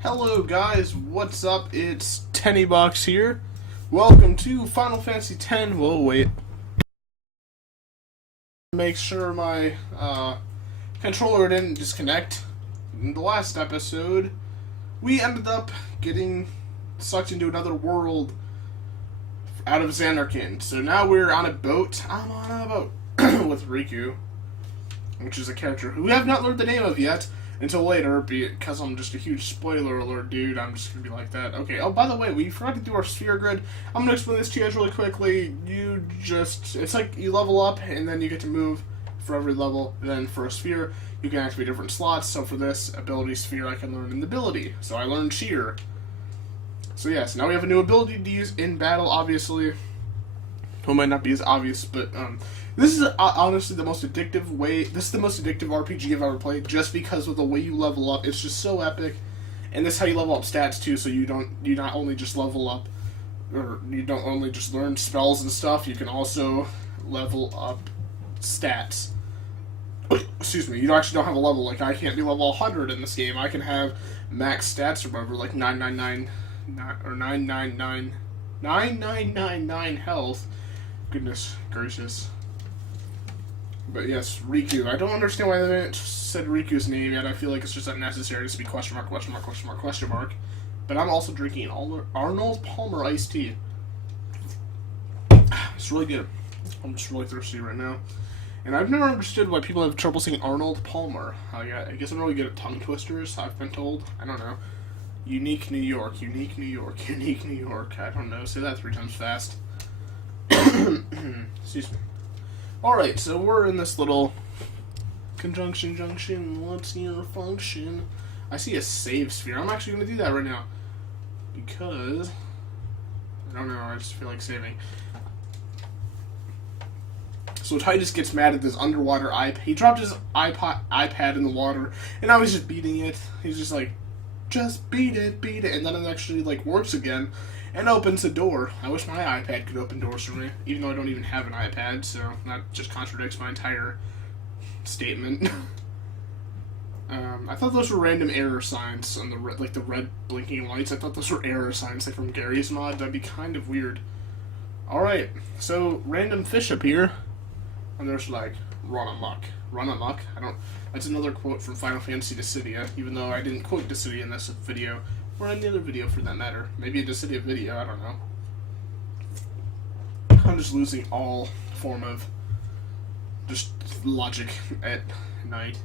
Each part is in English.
Hello guys, what's up? It's Tennybox here. Welcome to Final Fantasy X. Whoa, wait. Make sure my controller didn't disconnect. In the last episode, we ended up getting sucked into another world out of Xanarkand. So now we're on a boat. I'm on a boat with Riku, which is a character who we have not learned the name of yet. Until later, because I'm just a huge spoiler alert, dude. I'm just gonna be like that. Okay, oh, by the way, we forgot to do our sphere grid. I'm gonna explain this to you guys really quickly. It's like you level up, and then you get to move for every level. And then for a sphere, you can activate different slots. So for this ability sphere, I can learn an ability. So I learned Cheer. So yes, now we have a new ability to use in battle, obviously. Well, it might not be as obvious, but this is honestly the most addictive way. This is the most addictive RPG I've ever played, just because of the way you level up. It's just so epic, and this is how you level up stats too. So you not only just level up, or you don't only just learn spells and stuff. You can also level up stats. Excuse me. You actually don't have a level. Like I can't be level 100 in this game. I can have max stats or whatever, like 9999 health. Goodness gracious. But yes, Riku. I don't understand why they haven't said Riku's name yet. I feel like it's just unnecessary to be question mark. But I'm also drinking Arnold Palmer iced tea. It's really good. I'm just really thirsty right now. And I've never understood why people have trouble saying Arnold Palmer. I guess I'm really good at tongue twisters, I've been told. I don't know. Unique New York, unique New York, unique New York. I don't know. Say that 3 times fast. Excuse me. Alright, so we're in this little conjunction junction. What's your function? I see a save sphere. I'm actually going to do that right now. Because I don't know, I just feel like saving. So Titus gets mad at this underwater iPad. He dropped his iPad in the water, and now he's just beating it. He's just like, just beat it, and then it actually like works again and opens the door. I wish my iPad could open doors for me, even though I don't even have an iPad, so that just contradicts my entire statement. I thought those were random error signs on the the red blinking lights. I thought those were error signs, like from Gary's mod. That'd be kind of weird. All right, so random fish appear, and there's like run amok. I don't. That's another quote from Final Fantasy Dissidia, even though I didn't quote Dissidia in this video, or any other video for that matter. Maybe a Dissidia video, I don't know. I'm just losing all form of just logic at night.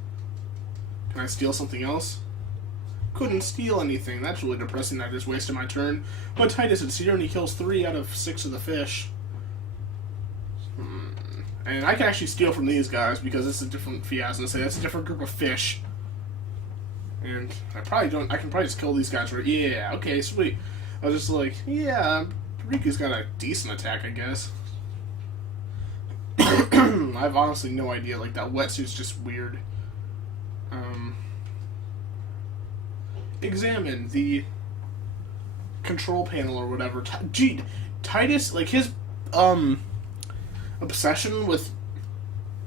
Can I steal something else? Couldn't steal anything. That's really depressing. I just wasted my turn. But Titus is here and he kills 3 out of 6 of the fish. And I can actually steal from these guys because it's a different fiasco. Say that's a different group of fish. And I can probably just kill these guys right. Yeah, okay, sweet. I was just like, yeah, Riku's got a decent attack, I guess. I have honestly no idea. Like that wetsuit's just weird. Examine the control panel or whatever. Gee, Titus, like his obsession with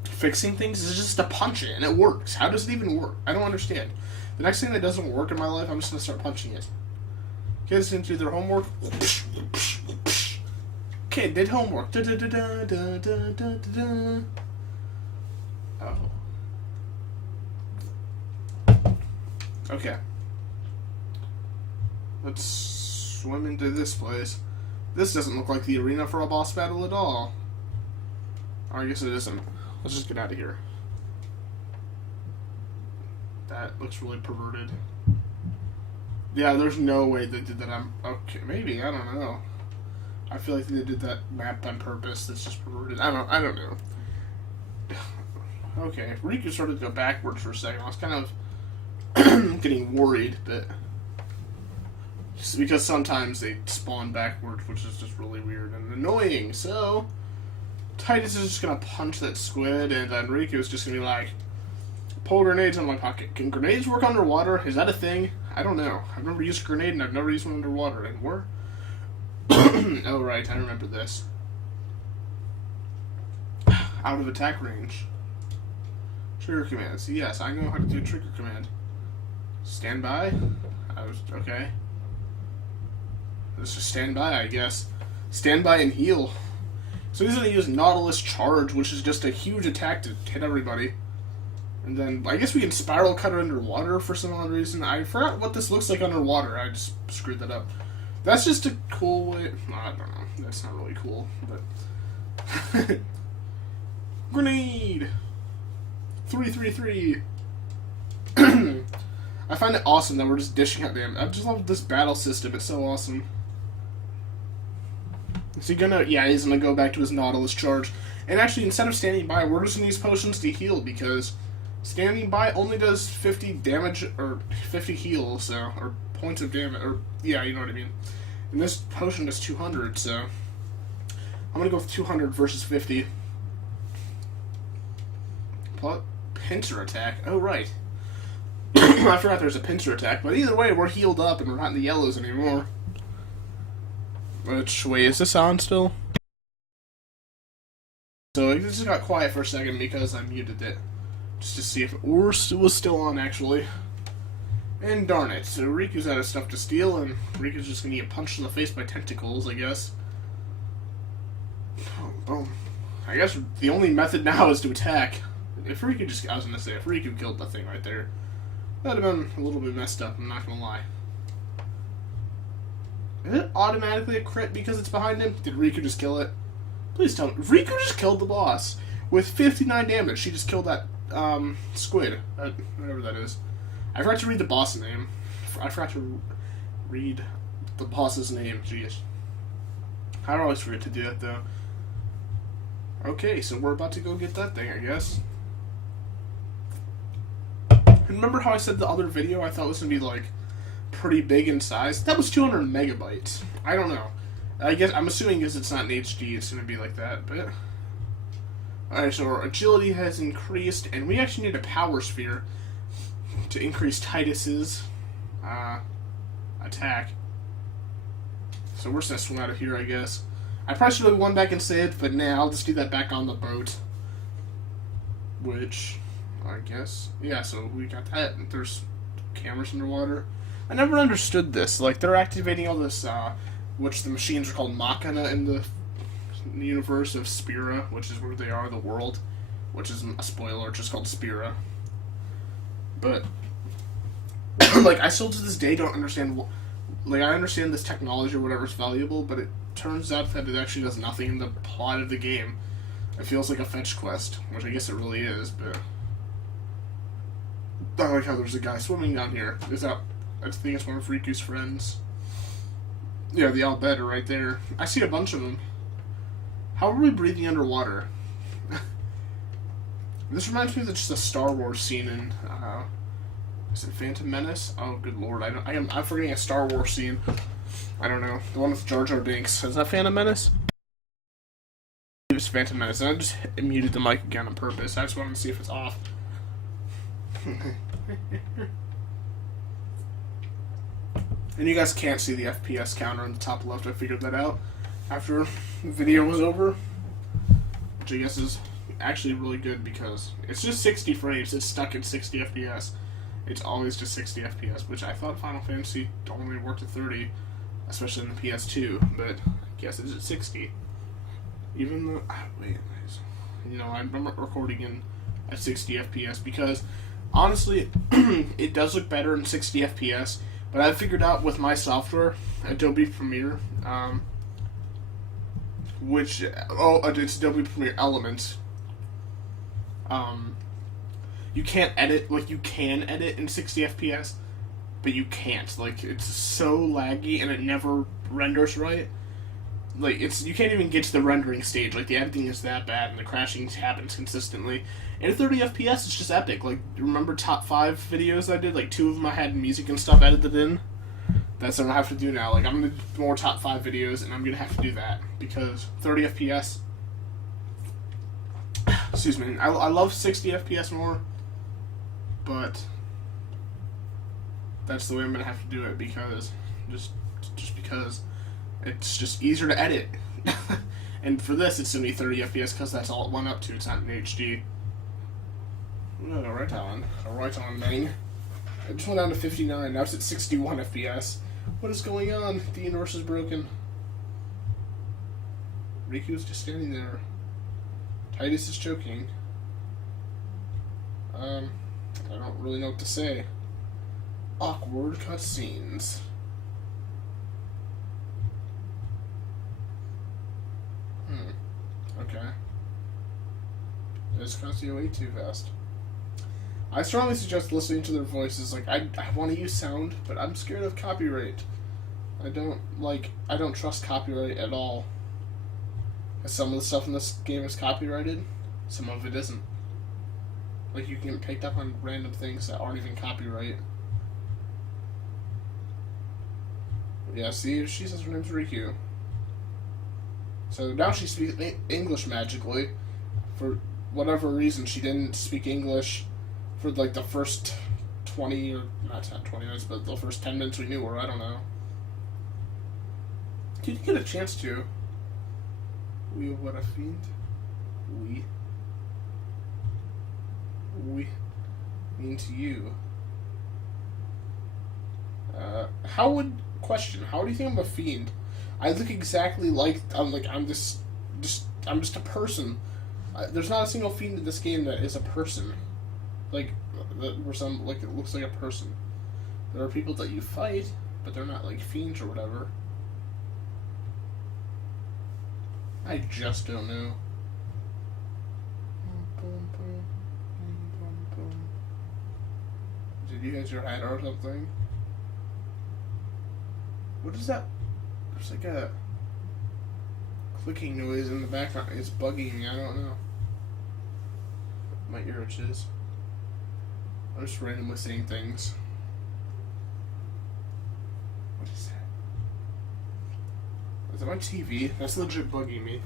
fixing things is just to punch it, and it works. How does it even work? I don't understand. The next thing that doesn't work in my life, I'm just gonna start punching it. Kids didn't do their homework. Okay, did homework. Oh. Okay. Let's swim into this place. This doesn't look like the arena for a boss battle at all. Or I guess it isn't. Let's just get out of here. That looks really perverted. Yeah, there's no way they did that. Okay, maybe, I don't know. I feel like they did that map on purpose. That's just perverted. I don't know. Okay, Riku started to go backwards for a second. I was kind of getting worried, but just because sometimes they spawn backwards, which is just really weird and annoying. So Titus is just gonna punch that squid, and then Riku is just gonna be like, pull grenades out of my pocket. Can grenades work underwater? Is that a thing? I don't know. I've never used a grenade, and I've never used one underwater. And where? Oh, right. I remember this. Out of attack range. Trigger commands. Yes, I know how to do trigger command. Stand by. Okay. Let's just stand by, I guess. Stand by and heal. So he's going to use Nautilus Charge, which is just a huge attack to hit everybody. And then, I guess we can Spiral Cutter underwater for some odd reason. I forgot what this looks like underwater. I just screwed that up. That's just a cool way... I don't know. That's not really cool, but... Grenade! 333! I find it awesome that we're just dishing out damage. I just love this battle system. It's so awesome. Is he gonna... Yeah, he's gonna go back to his Nautilus Charge. And actually, instead of standing by, we're just gonna use potions to heal, because standing by only does 50 damage, or 50 heal, so... Or points of damage, or... Yeah, you know what I mean. And this potion does 200, so... I'm gonna go with 200 versus 50. Pincer attack. Oh, right. I forgot there's a pincer attack, but either way, we're healed up and we're not in the yellows anymore. Which, wait, is this on still? So it just got quiet for a second because I muted it. Just to see if it was still on, actually. And darn it, so Riku's out of stuff to steal, and Riku's just gonna get punched in the face by tentacles, I guess. Boom. I guess the only method now is to attack. If Riku just... I was gonna say, if Riku killed the thing right there, that would have been a little bit messed up, I'm not gonna lie. Is it automatically a crit because it's behind him? Did Riku just kill it? Please tell me. Riku just killed the boss. With 59 damage, she just killed that, squid. Whatever that is. I forgot to read the boss name. I forgot to read the boss's name. Jeez. I always forget to do that, though. Okay, so we're about to go get that thing, I guess. Remember how I said the other video I thought was going to be, like, pretty big in size? That was 200 megabytes. I don't know. I guess, I'm assuming because it's not in HD, it's going to be like that, but... Alright, so our agility has increased, and we actually need a power sphere to increase Titus's, attack. So we're just going to swim out of here, I guess. I probably should have won back and saved, but nah, I'll just do that back on the boat. Which... I guess. Yeah, so we got that. There's cameras underwater. I never understood this. Like, they're activating all this, which the machines are called Machina in the universe of Spira, which is where they are, the world. Which isn't a spoiler, it's just called Spira. But, like, I still to this day don't understand... Like, I understand this technology or whatever is valuable, but it turns out that it actually does nothing in the plot of the game. It feels like a fetch quest, which I guess it really is, but... I like how there's a guy swimming down here. I think it's one of Riku's friends. Yeah, the Albedo right there. I see a bunch of them. How are we breathing underwater? This reminds me of just a Star Wars scene in, is it Phantom Menace? Oh, good lord, I'm forgetting a Star Wars scene. I don't know. The one with Jar Jar Binks. Is that Phantom Menace? It was Phantom Menace, and I just muted the mic again on purpose. I just wanted to see if it's off. And you guys can't see the FPS counter on the top left. I figured that out after the video was over, which I guess is actually really good because it's just 60 frames. It's stuck at 60 FPS. It's always just 60 FPS, which I thought Final Fantasy only worked at 30, especially in the PS2, but I guess it's at 60. Even though, wait, you know, I'm recording in at 60 FPS because honestly, it does look better in 60 FPS, but I figured out with my software, Adobe Premiere, it's Adobe Premiere Elements. You can't edit, like, you can edit in 60 FPS, but you can't. Like, it's so laggy and it never renders right. Like, you can't even get to the rendering stage. Like, the editing is that bad and the crashing happens consistently. And at 30 FPS, it's just epic. Like, remember top 5 videos I did? Like, 2 of them I had music and stuff edited in. That's what I have to do now. Like, I'm going to do more top 5 videos, and I'm going to have to do that. Because 30 FPS... Excuse me. I love 60 FPS more. But... that's the way I'm going to have to do it, because... Just because... it's just easier to edit. And for this, it's going to be 30 FPS, because that's all it went up to. It's not in HD. No, right on, man. I just went down to 59. Now it's at 61 FPS. What is going on? The universe is broken. Riku's just standing there. Titus is choking. I don't really know what to say. Awkward cutscenes. Okay. This cuts you way too fast. I strongly suggest listening to their voices. Like, I want to use sound, but I'm scared of copyright. I don't trust copyright at all. Some of the stuff in this game is copyrighted, some of it isn't. Like, you can get picked up on random things that aren't even copyright. Yeah, see, she says her name's Riku. So now she speaks English magically. For whatever reason, she didn't speak English for like the first 20, or not 20 minutes, but the first 10 minutes we knew her. I don't know. You didn't get a chance to. We what a fiend. We mean to you. How do you think I'm a fiend? I look exactly like I'm just a person. There's not a single fiend in this game that is a person. Like it looks like a person. There are people that you fight, but they're not like fiends or whatever. I just don't know. Did you hit your head or something? What is that? There's like a clicking noise in the background. It's bugging me. I don't know. My ear itches. I'm just randomly saying things. What is that? Is that my TV? That's legit bugging me.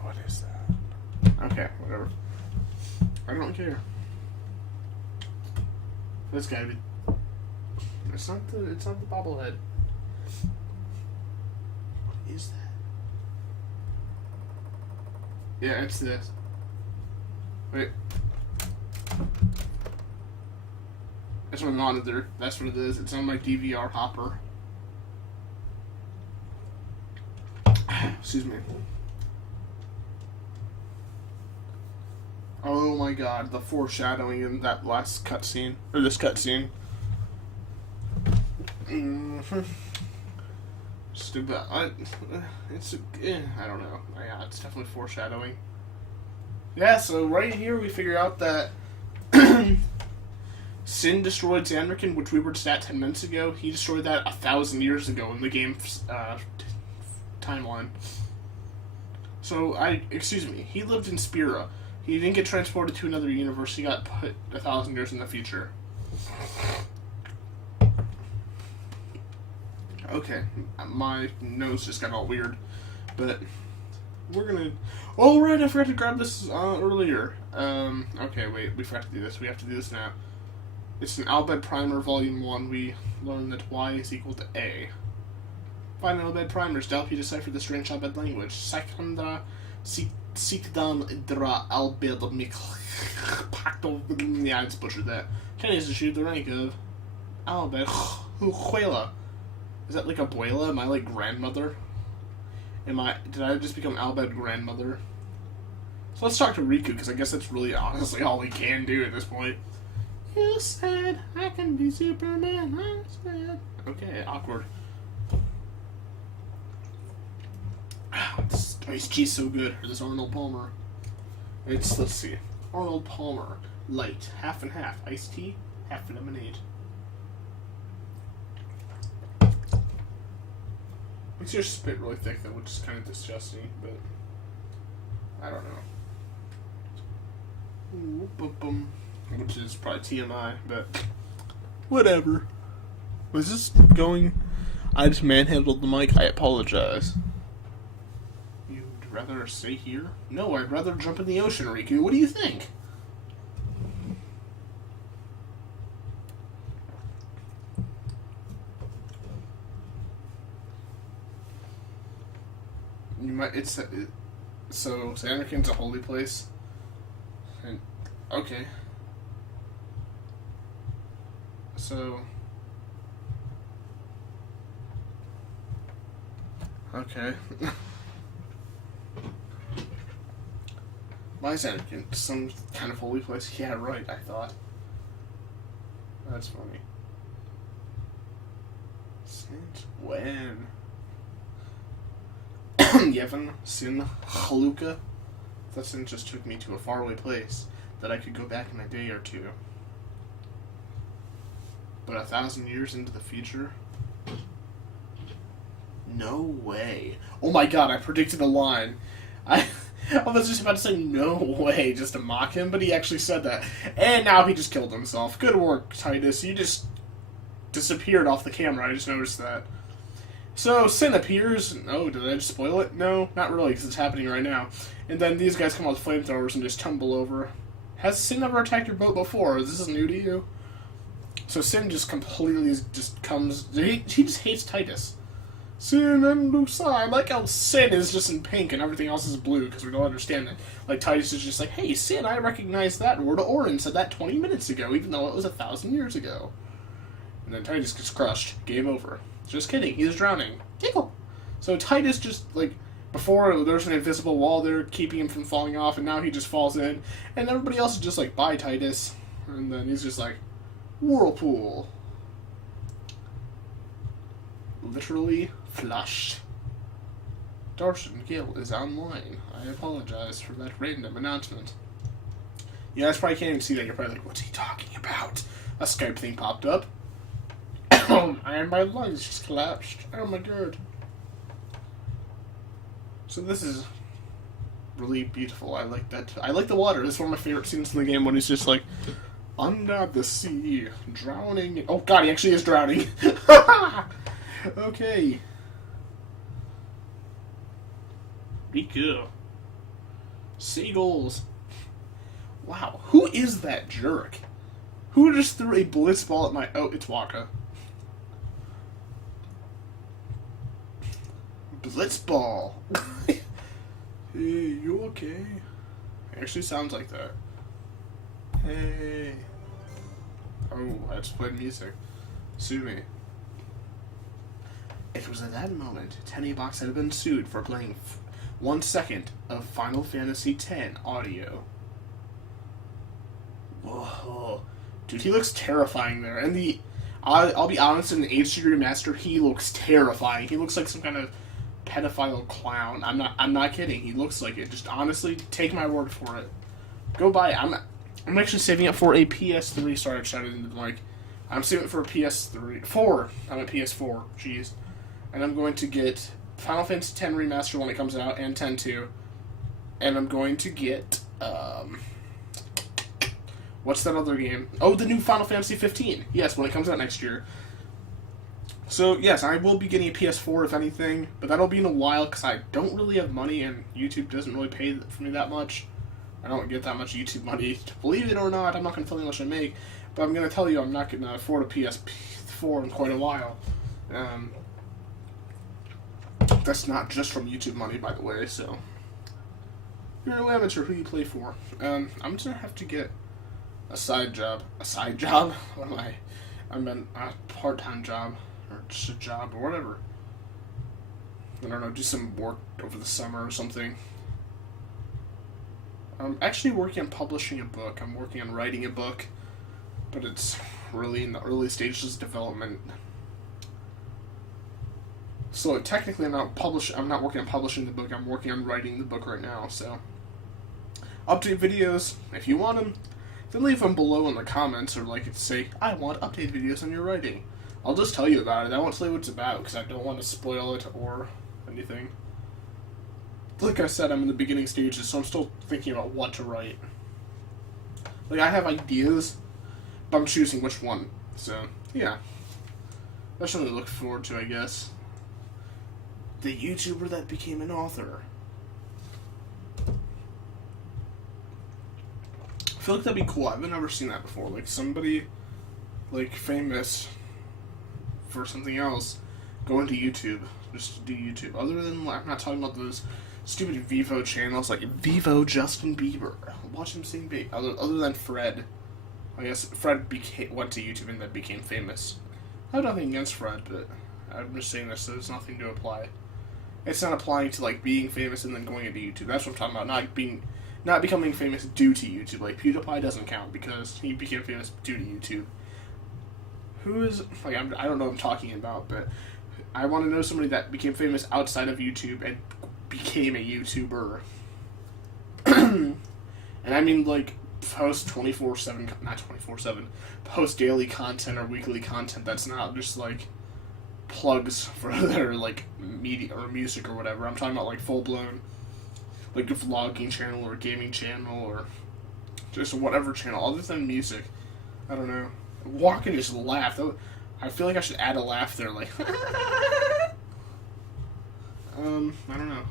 What is that? Okay, whatever. I don't care. This gotta be. It's not the bobblehead. What is that? Yeah, it's this. Wait. That's my monitor. That's what it is. It's on my DVR hopper. Excuse me. Oh my god, the foreshadowing in that last cutscene. Or this cutscene. Stupid. I don't know. Yeah, it's definitely foreshadowing. Yeah, so right here we figure out that Sin destroyed Zanarkand, which we were just at 10 minutes ago. He destroyed that 1,000 years ago in the game's timeline. So, excuse me, he lived in Spira. He didn't get transported to another universe. He got put 1,000 years in the future. Okay, my nose just got all weird, but we're gonna. Oh right, I forgot to grab this earlier. Okay, wait, we forgot to do this. We have to do this now. It's an Albed Primer Volume 1. We learned that Y is equal to A. Find Albed primers to help you decipher the strange Albed language. Secondra Sikdan Dra Albed Pacto. Yeah, I just butchered that. Kenny has achieved the rank of Albed Huela. Is that like abuela? Am I like grandmother? Did I just become Albed grandmother? So let's talk to Riku, because I guess that's really honestly all we can do at this point. You said I can be Superman, I said. Okay, awkward. This iced cheese so good. Or this Arnold Palmer. Let's see. Arnold Palmer. Light. Half and half. Iced tea. Half lemonade. Makes your spit really thick though, which is kind of disgusting, but I don't know. Which is probably TMI, but whatever. Was this going? I just manhandled the mic. I apologize. You'd rather stay here? No, I'd rather jump in the ocean, Riku. What do you think? You might. So, Anakin's a holy place? And, okay. So... Okay. Why is Anakin some kind of holy place? Yeah, right, I thought. That's funny. Since when? Yevon Sin Haluka? That sin just took me to a faraway place that I could go back in a day or two. But 1,000 years into the future? No way. Oh my god, I predicted a line. I was just about to say no way just to mock him, but he actually said that. And now he just killed himself. Good work, Titus. You just disappeared off the camera. I just noticed that. So, Sin appears. Oh, did I just spoil it? No, not really, because it's happening right now. And then these guys come out with flamethrowers and just tumble over. Has Sin ever attacked your boat before? Is this new to you? So Sin just completely just comes... He just hates Titus. Sin and Lucy. I like how Sin is just in pink and everything else is blue, because we don't understand it. Like, Titus is just like, hey, Sin, I recognize that word. Orin said that 20 minutes ago, even though it was 1,000 years ago. And then Titus gets crushed. Game over. Just kidding, he's drowning. Tickle. So Titus just, like, before there's an invisible wall there keeping him from falling off, and now he just falls in, and everybody else is just like, bye, Titus. And then he's just like, whirlpool. Literally flushed. Darson Gill is online. I apologize for that random announcement. You guys probably can't even see that. You're probably like, what's he talking about? A Skype thing popped up. And my lungs just collapsed. Oh my god. So this is really beautiful. I like that. I like the water. This is one of my favorite scenes in the game when he's just like, under the sea, drowning. Oh god, he actually is drowning. Okay. Riku. Seagulls. Wow, who is that jerk? Who just threw a blitz ball at my... Oh, it's Waka. Blitzball. Hey, you okay? It actually sounds like that. Hey. Oh, I just played music. Sue me. It was at that moment Tennybox had been sued for playing 1 second of Final Fantasy X audio. Whoa. Dude, he looks terrifying there. And I'll be honest, in the HD remaster, he looks terrifying. He looks like some kind of pedophile clown. I'm not kidding. He looks like it. Just honestly, take my word for it. Go buy it. I'm actually saving up for a PS3. Sorry, I shouted into the mic. I'm saving it for a PS3. 4. I'm at PS4. Jeez. And I'm going to get Final Fantasy X Remaster when it comes out, and 10-2. And I'm going to get, what's that other game? Oh, the new Final Fantasy 15. Yes, when it comes out next year. So, yes, I will be getting a PS4, if anything, but that'll be in a while, because I don't really have money, and YouTube doesn't really pay for me that much. I don't get that much YouTube money. Believe it or not, I'm not going to tell you how much I make, but I'm going to tell you I'm not going to afford a PS4 in quite a while. That's not just from YouTube money, by the way, so... You're an amateur, who you play for? I'm just going to have to get a side job. A side job? What am I? I meant a part-time job. Or just a job, or whatever. I don't know, do some work over the summer or something. I'm actually working on publishing a book. I'm working on writing a book, but it's really in the early stages of development. So technically I'm not working on publishing the book, I'm working on writing the book right now, so. Update videos, if you want them, then leave them below in the comments, or like say, I want update videos on your writing. I'll just tell you about it. I won't tell you what it's about, because I don't want to spoil it or anything. Like I said, I'm in the beginning stages, so I'm still thinking about what to write. Like, I have ideas, but I'm choosing which one. So, yeah. That's something to look forward to, I guess. The YouTuber that became an author. I feel like that'd be cool. I've never seen that before. Like, somebody, like, famous for something else, go into YouTube, just to do YouTube. Other than, I'm not talking about those stupid Vivo channels like Vivo Justin Bieber. Watch him sing big. Other than Fred. I guess Fred went to YouTube and then became famous. I have nothing against Fred, but I'm just saying this so there's nothing to apply. It's not applying to like being famous and then going into YouTube. That's what I'm talking about. Not becoming famous due to YouTube. Like PewDiePie doesn't count because he became famous due to YouTube. Who is like I don't know what I'm talking about, but I want to know somebody that became famous outside of YouTube and became a YouTuber. And I mean like post 24/7, not 24/7, post daily content or weekly content that's not just like plugs for their like media or music or whatever. I'm talking about like full blown like a vlogging channel or a gaming channel or just whatever channel other than music. I don't know. Walk and just laugh. I feel like I should add a laugh there, like I don't know.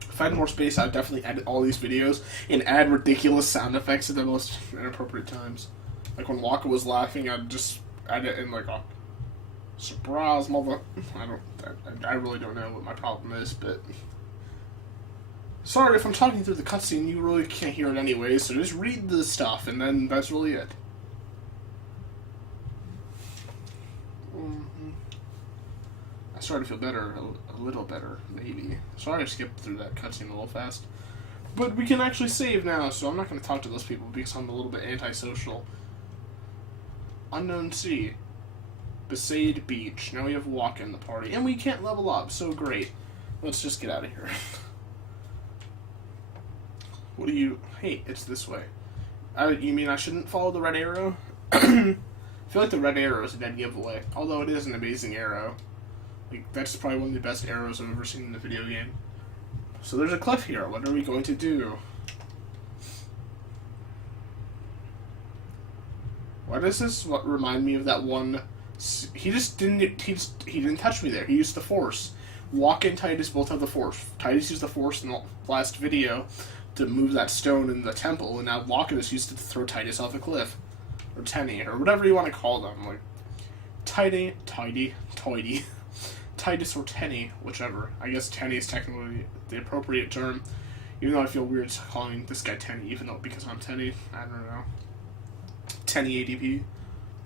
If I had more space, I'd definitely edit all these videos and add ridiculous sound effects at the most inappropriate times. Like when Waka was laughing, I'd just edit in like a surprise mother. I really don't know what my problem is, but sorry if I'm talking through the cutscene. You really can't hear it anyway, so just read the stuff, and then that's really it. I started to feel better, a little better, maybe. Sorry I skipped through that cutscene a little fast. But we can actually save now, so I'm not going to talk to those people because I'm a little bit antisocial. Unknown Sea. Besaid Beach. Now we have Walk in the party. And we can't level up, so great. Let's just get out of here. What do you... Hey, it's this way. You mean I shouldn't follow the red arrow? I feel like the red arrow is a dead giveaway. Although it is an amazing arrow. Like, that's probably one of the best arrows I've ever seen in a video game. So there's a cliff here. What are we going to do? Why does this remind me of that one... He didn't touch me there. He used the Force. Walk and Titus both have the Force. Titus used the Force in the last video to move that stone in the temple, and now Walk is used to throw Titus off a cliff. Or Tenny, or whatever you want to call them. Like, Tidy. Titus or Tenny, whichever. I guess Tenny is technically the appropriate term, even though I feel weird calling this guy Tenny, even though because I'm Tenny, I don't know. Tenny ADP.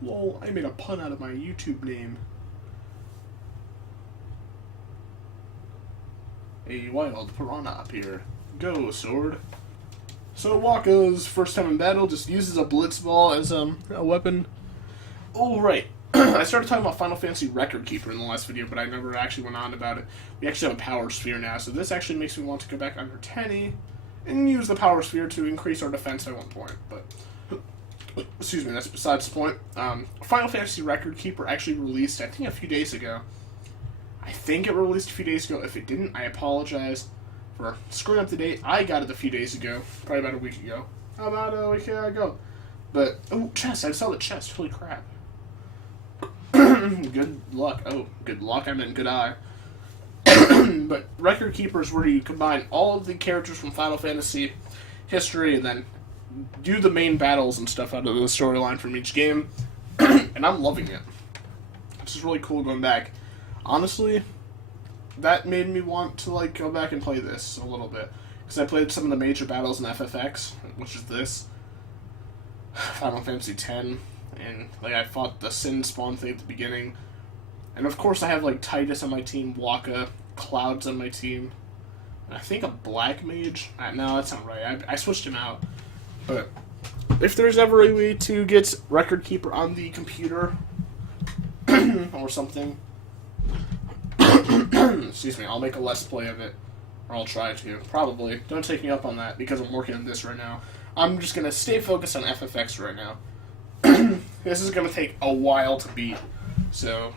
Lol, I made a pun out of my YouTube name. A wild piranha appeared. Go, sword. So Waka's first time in battle just uses a blitzball as a weapon. Oh, right. I started talking about Final Fantasy Record Keeper in the last video, but I never actually went on about it. We actually have a Power Sphere now, so this actually makes me want to go back under Tenny and use the Power Sphere to increase our defense at one point, but... Excuse me, that's besides the point. Final Fantasy Record Keeper actually released, I think, a few days ago. I think it released a few days ago. If it didn't, I apologize for screwing up the date. I got it a few days ago, probably about a week ago. About a week ago. But, oh, chest, I saw the chest, holy crap. Good luck. Oh, good luck, I meant good eye. But Record Keeper is where you combine all of the characters from Final Fantasy history and then do the main battles and stuff out of the storyline from each game. And I'm loving it. It's just really cool going back. Honestly, that made me want to like go back and play this a little bit. Because I played some of the major battles in FFX, which is this. Final Fantasy X. And like I fought the Sin Spawn thing at the beginning. And of course I have like Titus on my team, Waka, Clouds on my team. And I think a Black Mage. No, that's not right. I switched him out. But if there's ever a way to get Record Keeper on the computer or something, excuse me, I'll make a Let's Play of it. Or I'll try to. Probably. Don't take me up on that because I'm working on this right now. I'm just going to stay focused on FFX right now. This is going to take a while to beat. So,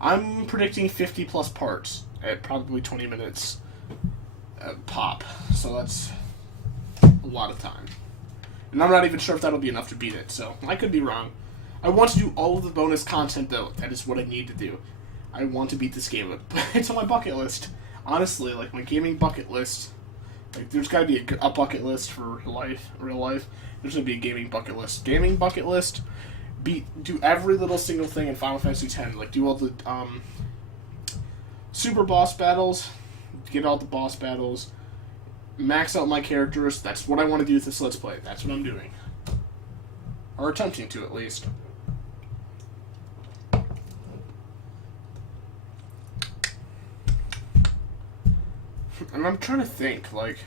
I'm predicting 50 plus parts at probably 20 minutes pop. So that's a lot of time. And I'm not even sure if that'll be enough to beat it, so I could be wrong. I want to do all of the bonus content, though. That is what I need to do. I want to beat this game. It's on my bucket list. Honestly, like, my gaming bucket list. Like, there's gotta be a bucket list for life, real life. There's gonna be a gaming bucket list. Gaming bucket list, do every little single thing in Final Fantasy X. Like, do all the, super boss battles, get all the boss battles, max out my characters. That's what I want to do with this Let's Play. That's what I'm doing. Or attempting to, at least. And I'm trying to think, like,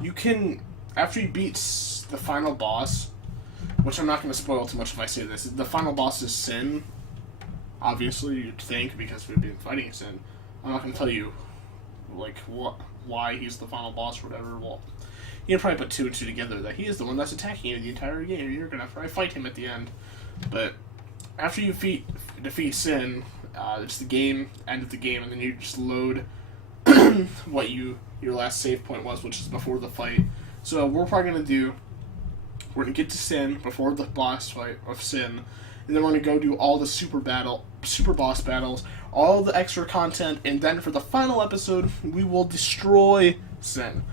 you can, after you beat the final boss, which I'm not going to spoil too much if I say this, the final boss is Sin. Obviously, you'd think, because we've been fighting Sin. I'm not going to tell you, like, why he's the final boss or whatever. Well, you can probably put two and two together, that he is the one that's attacking you the entire game. You're going to probably fight him at the end. But after you defeat Sin, it's the game, end of the game, and then you just load what your last save point was, which is before the fight. So we're probably going to do, we're going to get to Sin before the boss fight of Sin, and then we're going to go do all the super boss battles, all the extra content, and then for the final episode, we will destroy Sin.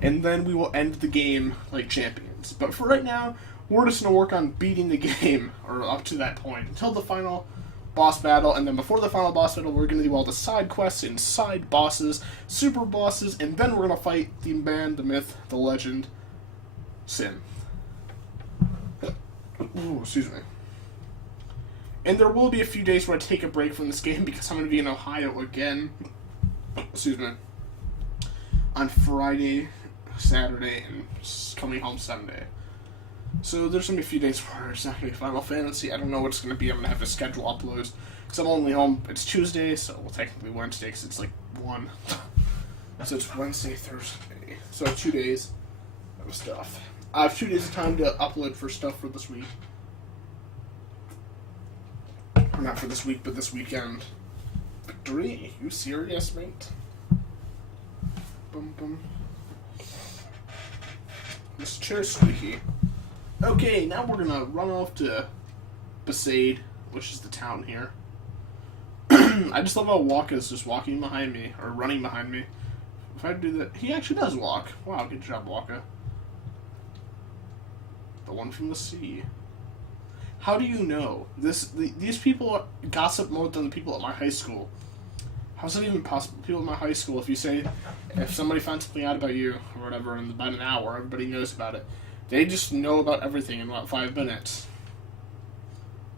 And then we will end the game like champions. But for right now, we're just going to work on beating the game, or up to that point, until the final boss battle, and then before the final boss battle, we're going to do all the side quests and side bosses, super bosses, and then we're going to fight the man, the myth, the legend, Sin. Ooh, excuse me. And there will be a few days where I take a break from this game because I'm going to be in Ohio again. Excuse me. On Friday, Saturday, and coming home Sunday. So there's going to be a few days where it's not going to be Final Fantasy. I don't know what it's going to be. I'm going to have to schedule uploads. Because I'm only home. It's Tuesday, so well, technically Wednesday, because it's like 1. So it's Wednesday, Thursday. So 2 days of stuff. I have 2 days of time to upload for stuff for this week. Or not for this week, but this weekend. Victory? You serious, mate? Bum bum. This chair's squeaky. Okay, now we're gonna run off to Besaid, which is the town here. I just love how Waka's just walking behind me, or running behind me. If I do that, he actually does walk. Wow, good job, Waka. The one from the sea. How do you know? These people gossip more than the people at my high school. How's it even possible? People at my high school, if somebody finds something out about you, or whatever, in about an hour, everybody knows about it. They just know about everything in about 5 minutes.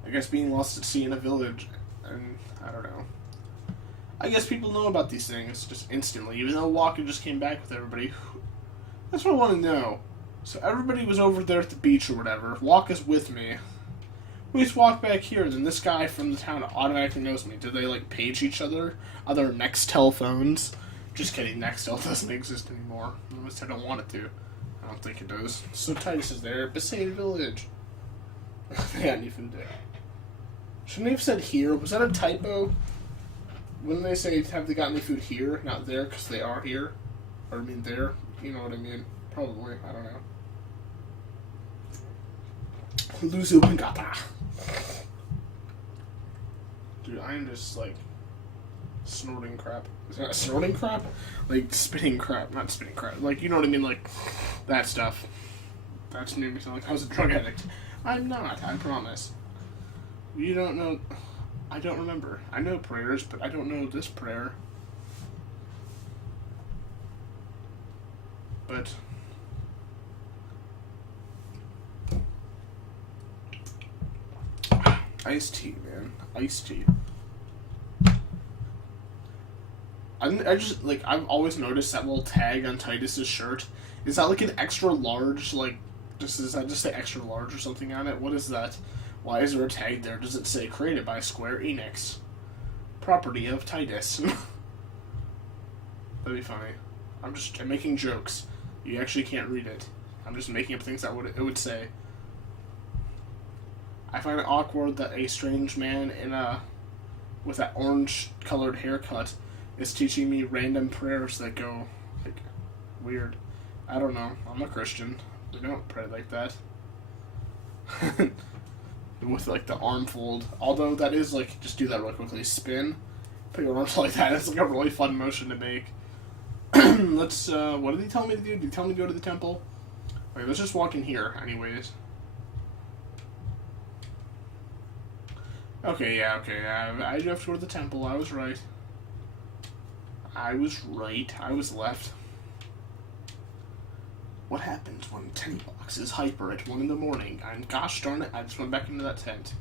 I guess being lost at sea in a village, and I don't know. I guess people know about these things just instantly, even though Walker just came back with everybody. That's what I want to know. So everybody was over there at the beach or whatever. Walker's with me. We just walk back here, then this guy from the town automatically knows me. Did they, like, page each other? Other Nextel phones? Just kidding, Nextel doesn't exist anymore. At least I don't want it to. I don't think it does. So Titus is there. Besaid Village. They got any food there. Shouldn't they have said here? Was that a typo? Wouldn't they say, have they got any food here? Not there, because they are here? Or, I mean, there? You know what I mean? Probably. I don't know. Luzu Bangata. Dude, I am just, like, snorting crap. Is that snorting crap? Like, spitting crap. Not spitting crap. Like, you know what I mean? Like, that stuff. That's made me sound like I was a drug addict. I'm not, I promise. You don't know... I don't remember. I know prayers, but I don't know this prayer. But... iced tea, man. Iced tea. I just, like, I've always noticed that little tag on Titus's shirt. Is that, like, an extra large, like, does that just say extra large or something on it? What is that? Why is there a tag there? Does it say created by Square Enix? Property of Titus. That'd be funny. I'm making jokes. You actually can't read it. I'm just making up things that it would say. I find it awkward that a strange man with that orange-colored haircut is teaching me random prayers that go, like, weird. I don't know. I'm a Christian. We don't pray like that. With, like, the arm fold. Although that is, like, just do that real quickly. Spin. Put your arms like that. It's, like, a really fun motion to make. Let's, what did he tell me to do? Did he tell me to go to the temple? Wait, let's just walk in here, anyways. Okay, yeah, okay. I do have to go to the temple. I was right. I was right. I was left. What happens when Tennybox is hyper at 1 in the morning? And gosh darn it, I just went back into that tent.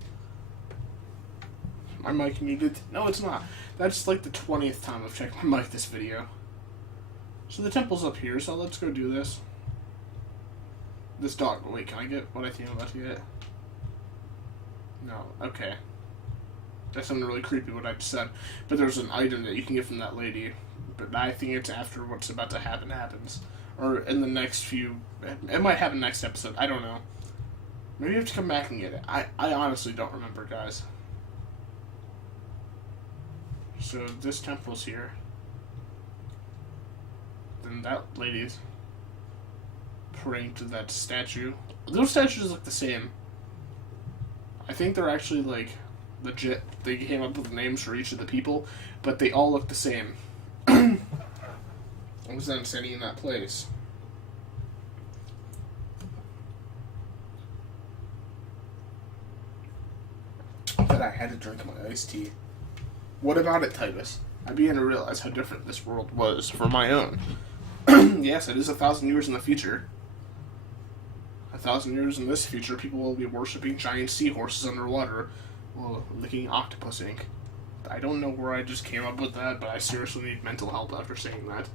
My mic muted? No, it's not. That's like the 20th time I've checked my mic this video. So the temple's up here, so let's go do this. This dog. Wait, can I get what I think I'm about to get? No. Okay. That's something really creepy what I just said. But there's an item that you can get from that lady. But I think it's after what's about to happen happens. Or in the next few... It might happen next episode. I don't know. Maybe you have to come back and get it. I honestly don't remember, guys. So this temple's here. Then that lady's praying to that statue. Those statues look the same. I think they're actually like legit. They came up with names for each of the people, but they all look the same. I was then standing in that place. But I had to drink my iced tea. What about it, Titus? I began to realize how different this world was from my own. Yes, it is 1,000 years in the future. 1,000 years in this future, people will be worshipping giant seahorses underwater while licking octopus ink. I don't know where I just came up with that, but I seriously need mental help after saying that.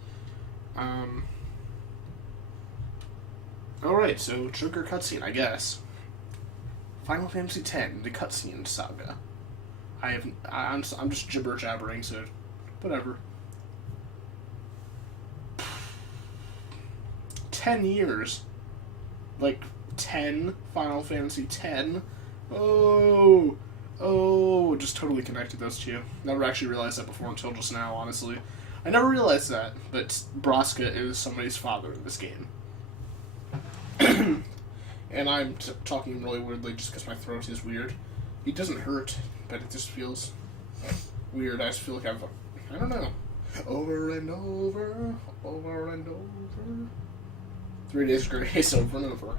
Alright, so trigger cutscene, I guess. Final Fantasy X, the cutscene saga. I'm just gibber jabbering, so whatever. 10 years. Like 10 Final Fantasy X. Oh, just totally connected those two. Never actually realized that before until just now, honestly. I never realized that, but Braska is somebody's father in this game. And I'm talking really weirdly just because my throat is weird. It doesn't hurt, but it just feels weird. I just feel like I don't know. Over and over, over and over. 3 Days Grace, over and over.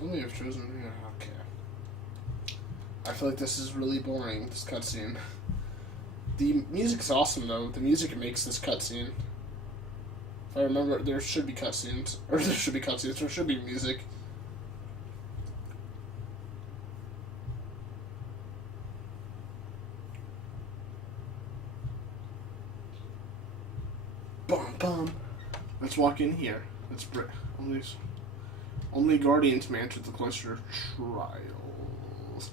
Only I've chosen. Okay. I feel like this is really boring, this cutscene. The music's awesome, though. The music makes this cutscene. If I remember, there should be cutscenes. Or there should be cutscenes. There should be music. Bum bum. Let's walk in here. Let's only guardians may enter the Cloister trials.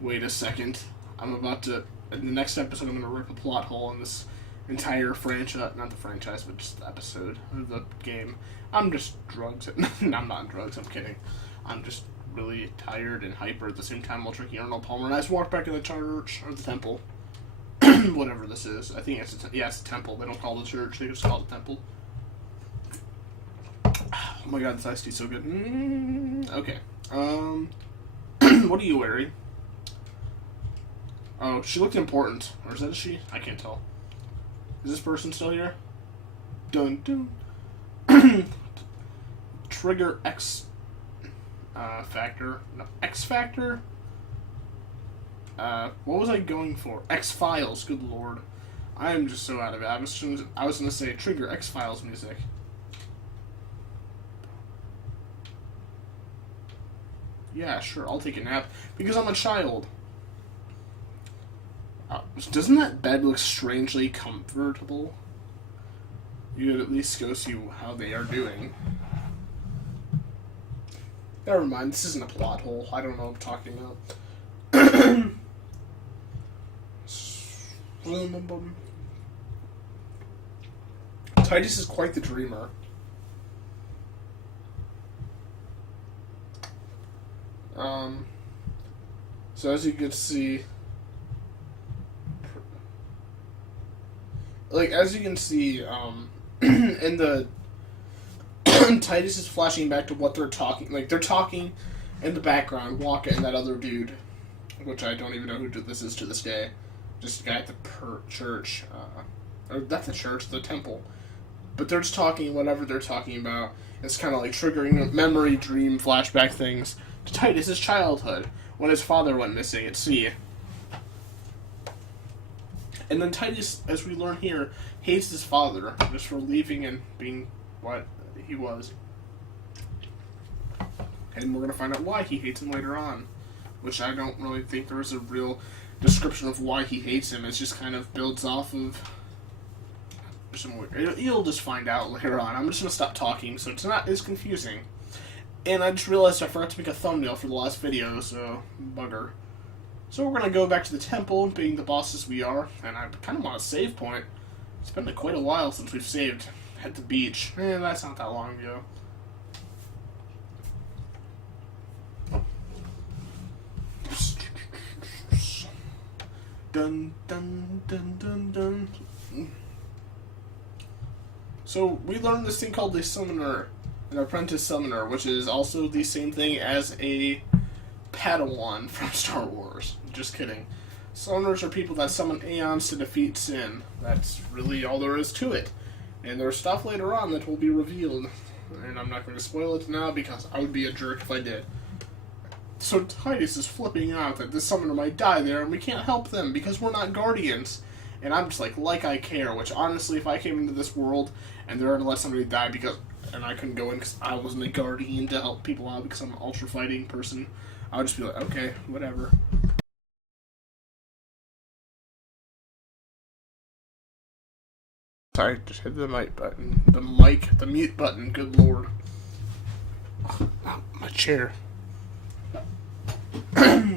Wait a second. I'm about to... In the next episode, I'm going to rip a plot hole in this entire franchise. Not the franchise, but just the episode of the game. I'm just drugs. No, I'm not on drugs. I'm kidding. I'm just really tired and hyper at the same time while drinking Arnold Palmer. And I just walked back in the church, or the temple. Whatever this is. I think it's it's a temple. They don't call it a church. They just call it a temple. Oh my god, this iced tea's so good. Okay. What are you wearing? Oh, she looked important. Or is that a she? I can't tell. Is this person still here? Dun dun. Trigger X Factor. No, X Factor? What was I going for? X-Files, good lord. I am just so out of it. I was gonna say Trigger X-Files music. Yeah, sure, I'll take a nap. Because I'm a child. Doesn't that bed look strangely comfortable? You could at least go see how they are doing. Never mind, this isn't a plot hole. I don't know what I'm talking about. Titus is quite the dreamer. So as you can see, in the Titus is flashing back to what they're talking. Like, they're talking in the background, Waka and that other dude, which I don't even know who this is to this day. Just a guy at the church, or not the church, the temple. but they're just talking whatever they're talking about. It's kind of like triggering memory, dream, flashback things to Titus's childhood when his father went missing at sea. And then Titus, as we learn here, hates his father just for leaving and being what he was. And we're going to find out why he hates him later on, which I don't really think there is a real description of why he hates him. It just kind of builds off of some. You'll just find out later on. I'm just going to stop talking so it's not as confusing. And I just realized I forgot to make a thumbnail for the last video, so bugger. So we're going to go back to the temple, being the bosses we are, and I kind of want a save point. It's been quite a while since we've saved at the beach. That's not that long ago. Dun, dun, dun, dun, dun. So we learned this thing called a summoner, an apprentice summoner, which is also the same thing as a Padawan from Star Wars. Just kidding. Summoners are people that summon aeons to defeat sin. That's really all there is to it. And there's stuff later on that will be revealed. And I'm not going to spoil it now because I would be a jerk if I did. So Titus is flipping out that this summoner might die there, and we can't help them because we're not guardians. And I'm just like I care, which honestly, if I came into this world and they were to let somebody die and I couldn't go in because I wasn't a guardian to help people out because I'm an ultra fighting person, I would just be like, okay, whatever. Sorry, just hit the mic button. The mute button, good lord. Oh, my chair.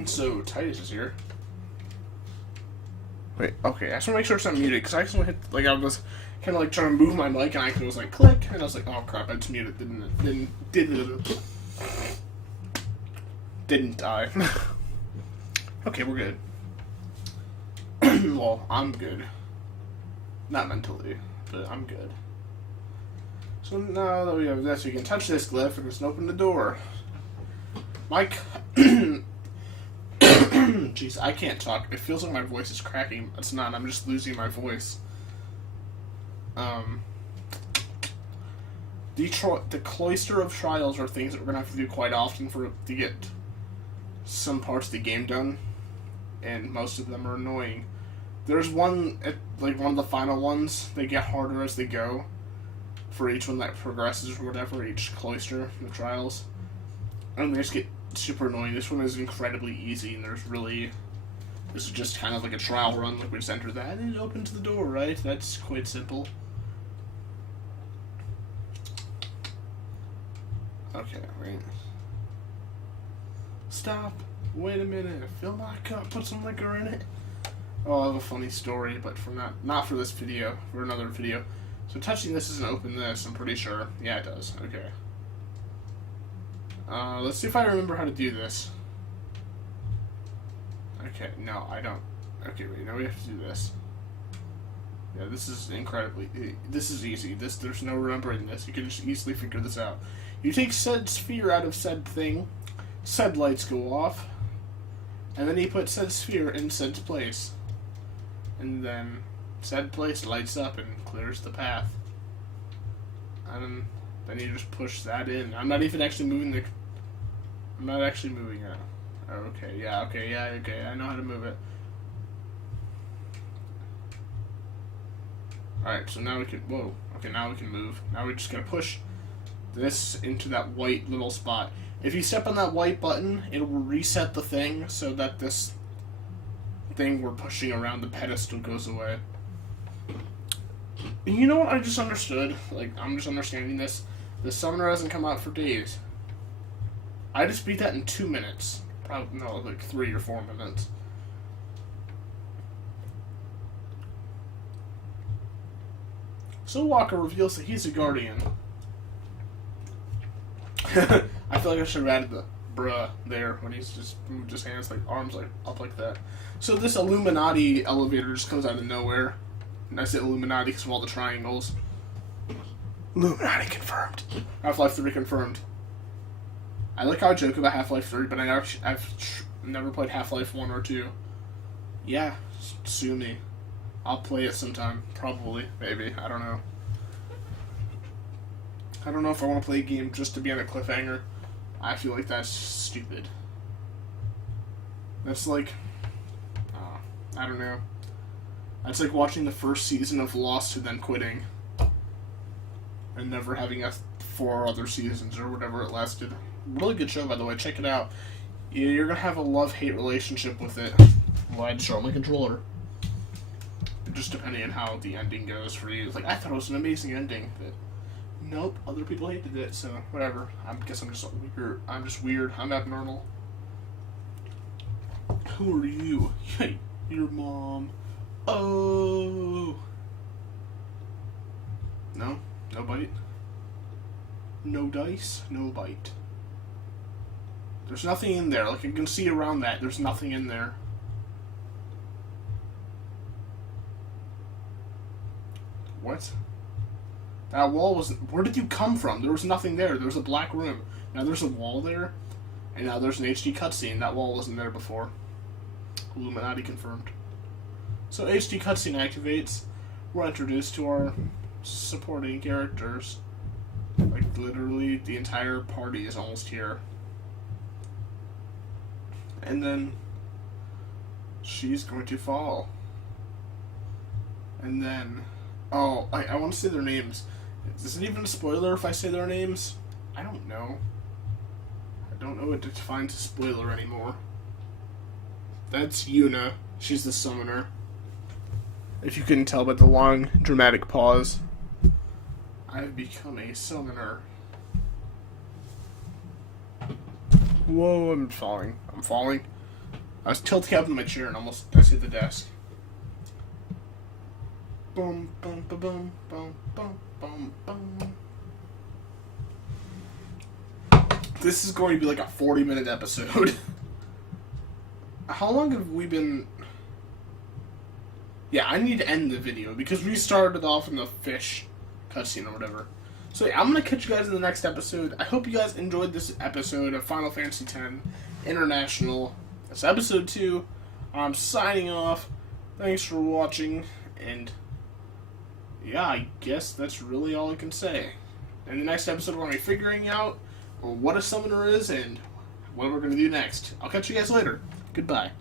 So, Titus is here. Wait, okay, I just want to make sure it's not muted, because I accidentally hit, I was kind of trying to move my mic, and I was click, and I was like, oh crap, I just muted it, didn't die. Okay, we're good. Well, I'm good. Not mentally, but I'm good. So now that we have this, we can touch this glyph and just open the door. Mike. Jeez, I can't talk. It feels like my voice is cracking. It's not. I'm just losing my voice. The Cloister of Trials are things that we're gonna have to do quite often to get some parts of the game done, and most of them are annoying. There's one one of the final ones. They get harder as they go. For each one that progresses or whatever, each Cloister, the trials, and they just get super annoying. This one is incredibly easy, and this is just kind of like a trial run. We just enter that, and it opens the door, right? That's quite simple. Okay, right. Stop. Wait a minute. Fill my cup. Put some liquor in it. Oh, I have a funny story, but not for this video, for another video. So touching this doesn't open this, I'm pretty sure. Yeah, it does. Okay. Let's see if I remember how to do this. Okay, no, I don't. Okay, wait, now we have to do this. Yeah, this is this is easy. There's no remembering this. You can just easily figure this out. You take said sphere out of said thing, said lights go off, and then you put said sphere in said place. And then said place lights up and clears the path. And then you just push that in. I'm not even actually moving it. Oh, okay, yeah, okay, I know how to move it. Alright, so now we can, whoa, okay, now we can move. Now we're just gonna push this into that white little spot. If you step on that white button, it will reset the thing so that this thing we're pushing around the pedestal goes away. You know what I just understood? I'm just understanding this. The summoner hasn't come out for days. I just beat that in 2 minutes. Probably, no, 3 or 4 minutes. So Walker reveals that he's a guardian. I feel like I should have added the bruh there when he's just moved his hands, arms up like that. So this Illuminati elevator just comes out of nowhere. And I say Illuminati because of all the triangles. Illuminati confirmed. Half-Life 3 confirmed. I like how I joke about Half-Life 3, but I've never played Half-Life 1 or 2. Yeah, sue me. I'll play it sometime. Probably. Maybe. I don't know. I don't know if I want to play a game just to be on a cliffhanger. I feel like that's stupid. That's like, I don't know. That's like watching the first season of Lost and then quitting. And never having 4 other seasons or whatever it lasted. Really good show, by the way. Check it out. You're going to have a love-hate relationship with it. Well, I'd show my controller. Just depending on how the ending goes for you. It's like, I thought it was an amazing ending, but nope, other people hated it, so whatever. I guess I'm just weird. I'm just weird. I'm abnormal. Who are you? Hey, your mom. Oh. No? No bite? No dice? No bite. There's nothing in there. Like, you can see around that. There's nothing in there. What? That wall was... Where did you come from? There was nothing there. There was a black room. Now there's a wall there. And now there's an HD cutscene. That wall wasn't there before. Illuminati confirmed. So HD cutscene activates. We're introduced to our supporting characters. Like, literally, the entire party is almost here. And then... she's going to fall. And then... Oh, I want to say their names. Is it even a spoiler if I say their names? I don't know. I don't know what defines a spoiler anymore. That's Yuna. She's the summoner. If you couldn't tell by the long, dramatic pause. I've become a summoner. Whoa, I'm falling. I'm falling. I was tilting up in my chair and almost I hit the desk. Boom, boom, boom, boom, boom, boom, boom, boom. This is going to be like a 40-minute episode. How long have we been... Yeah, I need to end the video because we started off in the fish cutscene or whatever. So yeah, I'm going to catch you guys in the next episode. I hope you guys enjoyed this episode of Final Fantasy X International. That's episode 2. I'm signing off. Thanks for watching, and yeah, I guess that's really all I can say. In the next episode, we're going to be figuring out what a summoner is and what we're going to do next. I'll catch you guys later. Goodbye.